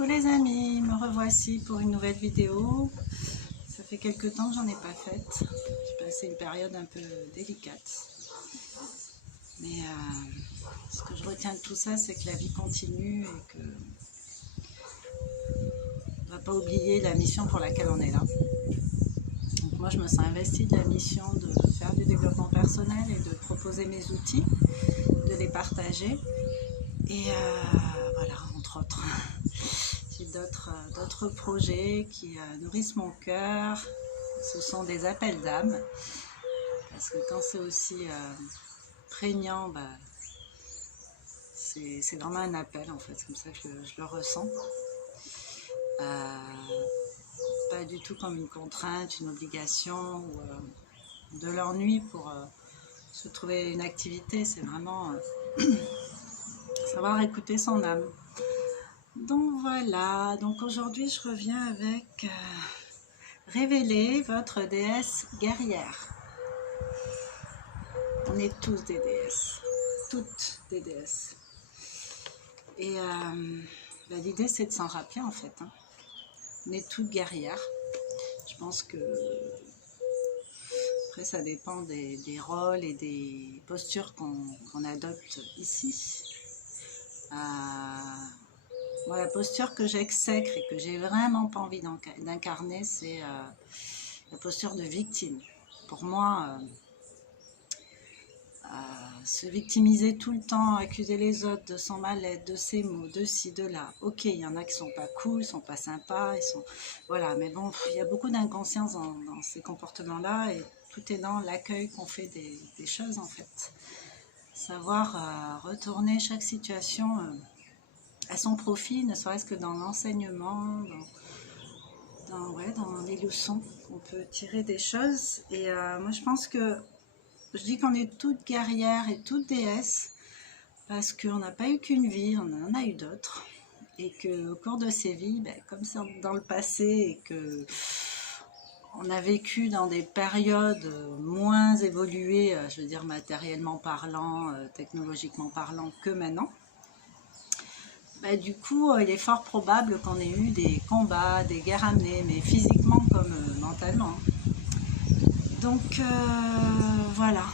Coucou les amis, me revoici pour une nouvelle vidéo. Ça fait quelques temps que j'en ai pas faite. J'ai passé une période un peu délicate. Mais ce que je retiens de tout ça, c'est que la vie continue et que on ne doit pas oublier la mission pour laquelle on est là. Donc moi, je me sens investie de la mission de faire du développement personnel et de proposer mes outils, de les partager. Et voilà, entre autres. J'ai d'autres projets qui nourrissent mon cœur. Ce sont des appels d'âme. Parce que quand c'est aussi prégnant, c'est vraiment un appel en fait. C'est comme ça que je le ressens. Pas du tout comme une contrainte, une obligation ou de l'ennui pour se trouver une activité. C'est vraiment savoir écouter son âme. Donc voilà, donc aujourd'hui je reviens avec révéler votre déesse guerrière. On est tous des déesses, toutes des déesses. Et l'idée c'est de s'en rappeler en fait. On est toutes guerrières. Je pense que après ça dépend des rôles et des postures qu'on adopte ici. Moi, la posture que j'exècre et que j'ai vraiment pas envie d'incarner, c'est la posture de victime. Pour moi, se victimiser tout le temps, accuser les autres de son mal-être, de ses maux, de ci, de là. Ok, il y en a qui sont pas cool, sont pas sympas, voilà. Mais bon, il y a beaucoup d'inconscience dans ces comportements-là et tout est dans l'accueil qu'on fait des choses en fait. Savoir retourner chaque situation à son profit, ne serait-ce que dans l'enseignement, dans les leçons qu'on peut tirer des choses. Et moi je pense que je dis qu'on est toutes guerrières et toutes déesses parce qu'on n'a pas eu qu'une vie, on en a eu d'autres. Et qu'au cours de ces vies, comme c'est dans le passé et que on a vécu dans des périodes moins évoluées, je veux dire matériellement parlant, technologiquement parlant que maintenant, du coup, il est fort probable qu'on ait eu des combats, des guerres amenées, mais physiquement comme mentalement. Donc, voilà.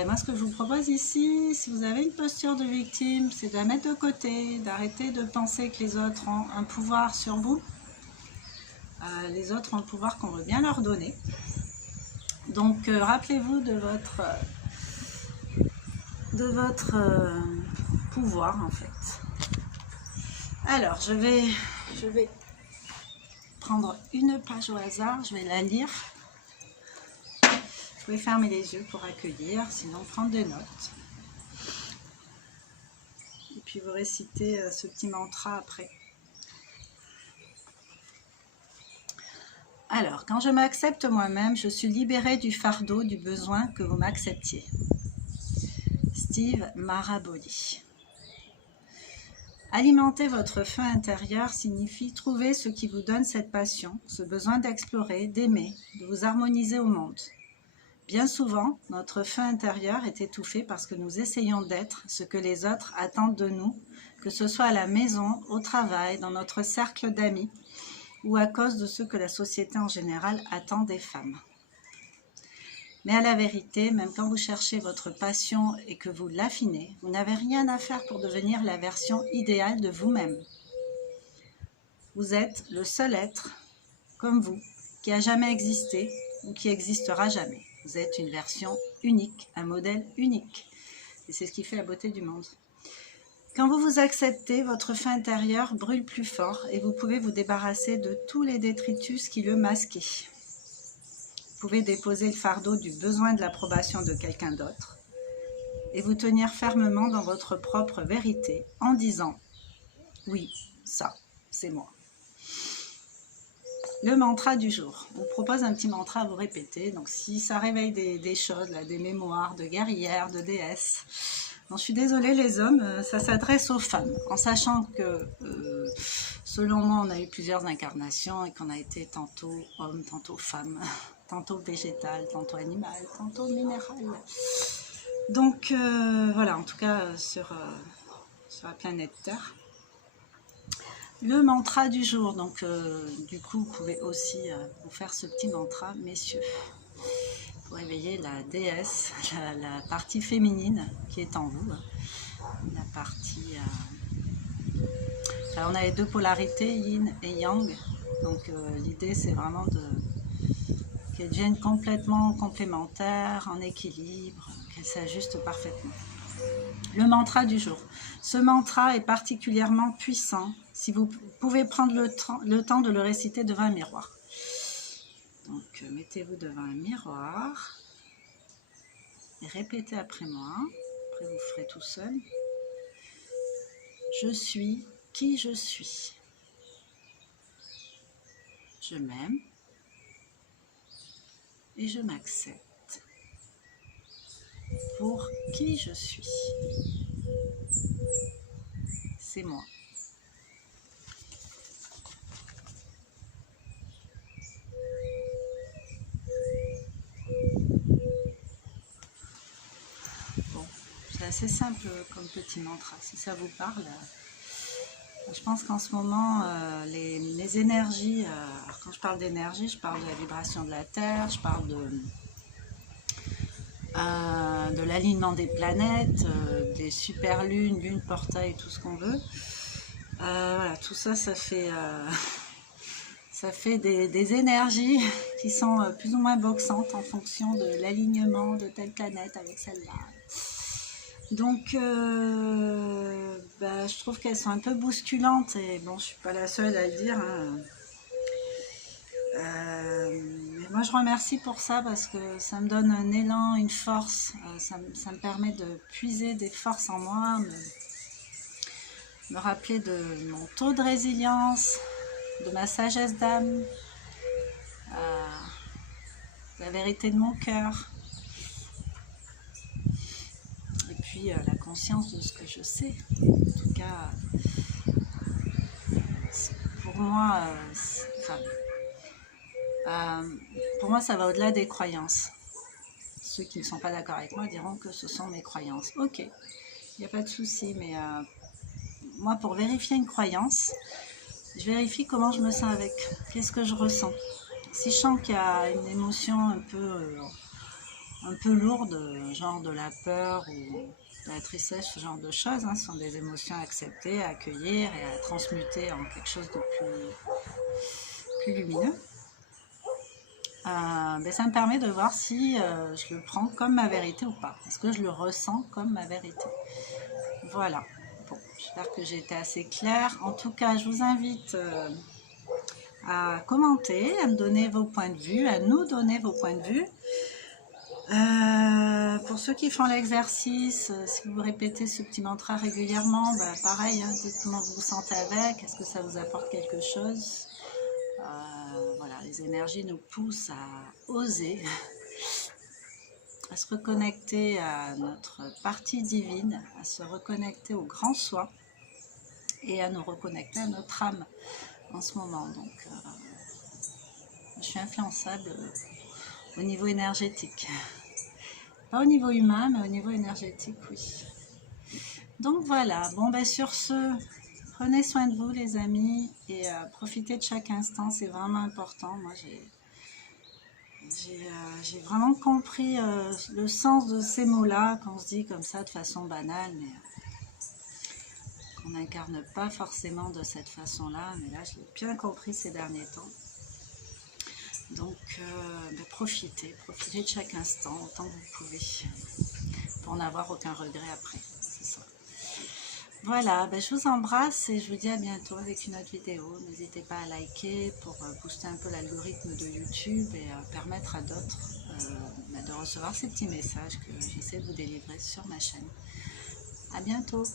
Et moi, ce que je vous propose ici, si vous avez une posture de victime, c'est de la mettre de côté, d'arrêter de penser que les autres ont un pouvoir sur vous. Les autres ont le pouvoir qu'on veut bien leur donner. Donc, rappelez-vous de votre pouvoir en fait. Alors je vais prendre une page au hasard, je vais la lire. Vous pouvez fermer les yeux pour accueillir, sinon prendre des notes. Et puis vous récitez ce petit mantra après. Alors, quand je m'accepte moi-même, je suis libérée du fardeau du besoin que vous m'acceptiez. Steve Maraboli. Alimenter votre feu intérieur signifie trouver ce qui vous donne cette passion, ce besoin d'explorer, d'aimer, de vous harmoniser au monde. Bien souvent, notre feu intérieur est étouffé parce que nous essayons d'être ce que les autres attendent de nous, que ce soit à la maison, au travail, dans notre cercle d'amis, ou à cause de ce que la société en général attend des femmes. Mais à la vérité, même quand vous cherchez votre passion et que vous l'affinez, vous n'avez rien à faire pour devenir la version idéale de vous-même. Vous êtes le seul être, comme vous, qui a jamais existé ou qui existera jamais. Vous êtes une version unique, un modèle unique. Et c'est ce qui fait la beauté du monde. Quand vous vous acceptez, votre feu intérieur brûle plus fort et vous pouvez vous débarrasser de tous les détritus qui le masquaient. Vous pouvez déposer le fardeau du besoin de l'approbation de quelqu'un d'autre et vous tenir fermement dans votre propre vérité en disant « Oui, ça, c'est moi ». Le mantra du jour. On vous propose un petit mantra à vous répéter. Donc si ça réveille des choses, là, des mémoires de guerrières, de déesses. Bon, je suis désolée les hommes, ça s'adresse aux femmes. En sachant que selon moi on a eu plusieurs incarnations et qu'on a été tantôt homme, tantôt femme, tantôt végétal, tantôt animal, tantôt minéral. Donc voilà, en tout cas sur la planète Terre. Le mantra du jour, donc du coup vous pouvez aussi vous faire ce petit mantra, messieurs, pour éveiller la déesse, la partie féminine qui est en vous, la partie... Enfin, on a les deux polarités, yin et yang, donc l'idée c'est vraiment qu'elles deviennent complètement complémentaires, en équilibre, qu'elles s'ajustent parfaitement. Le mantra du jour. Ce mantra est particulièrement puissant si vous pouvez prendre le temps de le réciter devant un miroir. Donc mettez-vous devant un miroir et répétez après moi. Après vous ferez tout seul. Je suis qui je suis. Je m'aime et je m'accepte pour qui je suis. C'est moi. Bon, c'est assez simple comme petit mantra, si ça vous parle. Je pense qu'en ce moment, les énergies, alors quand je parle d'énergie, je parle de la vibration de la Terre, je parle de l'alignement des planètes, des super lunes, lunes portail, tout ce qu'on veut. Voilà, tout ça, ça fait des énergies qui sont plus ou moins boxantes en fonction de l'alignement de telle planète avec celle-là. Donc, je trouve qu'elles sont un peu bousculantes et bon, je suis pas la seule à le dire. Hein. Mais moi, je remercie pour ça parce que ça me donne un élan, une force. Ça me permet de puiser des forces en moi, me rappeler de mon taux de résilience, de ma sagesse d'âme, la vérité de mon cœur. Et puis la conscience de ce que je sais. En tout cas, pour moi, ça va au-delà des croyances. Ceux qui ne sont pas d'accord avec moi diront que ce sont mes croyances. Ok, il n'y a pas de souci, mais moi, pour vérifier une croyance, je vérifie comment je me sens avec, qu'est-ce que je ressens. Si je sens qu'il y a une émotion un peu lourde, genre de la peur ou de la tristesse, ce genre de choses, hein, ce sont des émotions à accepter, à accueillir et à transmuter en quelque chose de plus lumineux. Ça me permet de voir si je le prends comme ma vérité ou pas. Est-ce que je le ressens comme ma vérité? Voilà. Bon, j'espère que j'ai été assez claire. En tout cas, je vous invite à commenter, à me donner vos points de vue, à nous donner vos points de vue. Pour ceux qui font l'exercice, si vous répétez ce petit mantra régulièrement, pareil, hein, dites comment vous vous sentez avec, est-ce que ça vous apporte quelque chose? Voilà, les énergies nous poussent à oser, à se reconnecter à notre partie divine, à se reconnecter au grand soi et à nous reconnecter à notre âme en ce moment. Donc, je suis influençable au niveau énergétique. Pas au niveau humain, mais au niveau énergétique, oui. Donc voilà, bon sur ce, prenez soin de vous les amis et profitez de chaque instant, c'est vraiment important. Moi j'ai vraiment compris le sens de ces mots-là qu'on se dit comme ça de façon banale, mais qu'on n'incarne pas forcément de cette façon-là. Mais là, je l'ai bien compris ces derniers temps. Donc, profitez de chaque instant autant que vous pouvez, pour n'avoir aucun regret après. C'est ça. Voilà, je vous embrasse et je vous dis à bientôt avec une autre vidéo. N'hésitez pas à liker pour booster un peu l'algorithme de YouTube et permettre à d'autres de recevoir ces petits messages que j'essaie de vous délivrer sur ma chaîne. À bientôt.